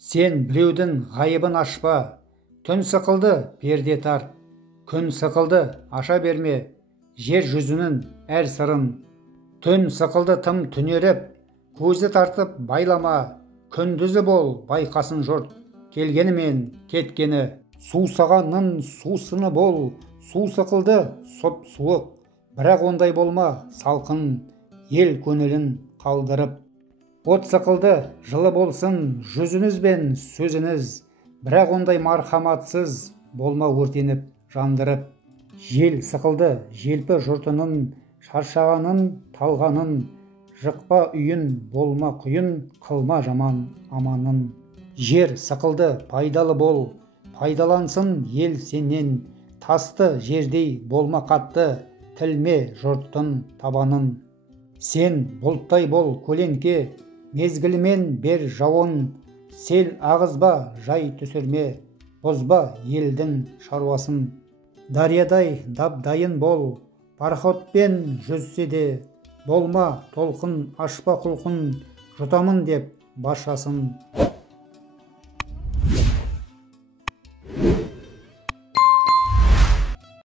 Сен біреудің ғайыбын ашпа, түн сықылды перде тарт, күн сықылды аша берме, жер жүзінің әр сырын. Түн сықылды тым түнеріп, көзі тартып байлама, күндізі бол байқасын жұрт, келгені мен кеткені. Сусағанның сусыны бол, су сықылды сұп суық, бірақ ондай болма салқын, ел көңілін қалдырып. От сықылды жылы болсын жүзіңіз бен сөзіңіз, бірақ ондай мархаматсыз болма өртеніп жандырып. Жел сықылды желпі жұртының шаршағанын талғанын, жықпа үйін болма құйын, қылма жаман аманын. Жер сықылды пайдалы бол, пайдалансын ел сенен, тасты жердей болма қатты, тілме жұрттың табанын. Сен бұлттай бол көлеңке, мезгілімен бер жауын, сел ағызба жай түсірме, бұзба елдің шаруасын. Дариядай дап-дайын бол, пароходпен жүзсе де, болма толқын ашпа құлқын, жұтамын деп башасын.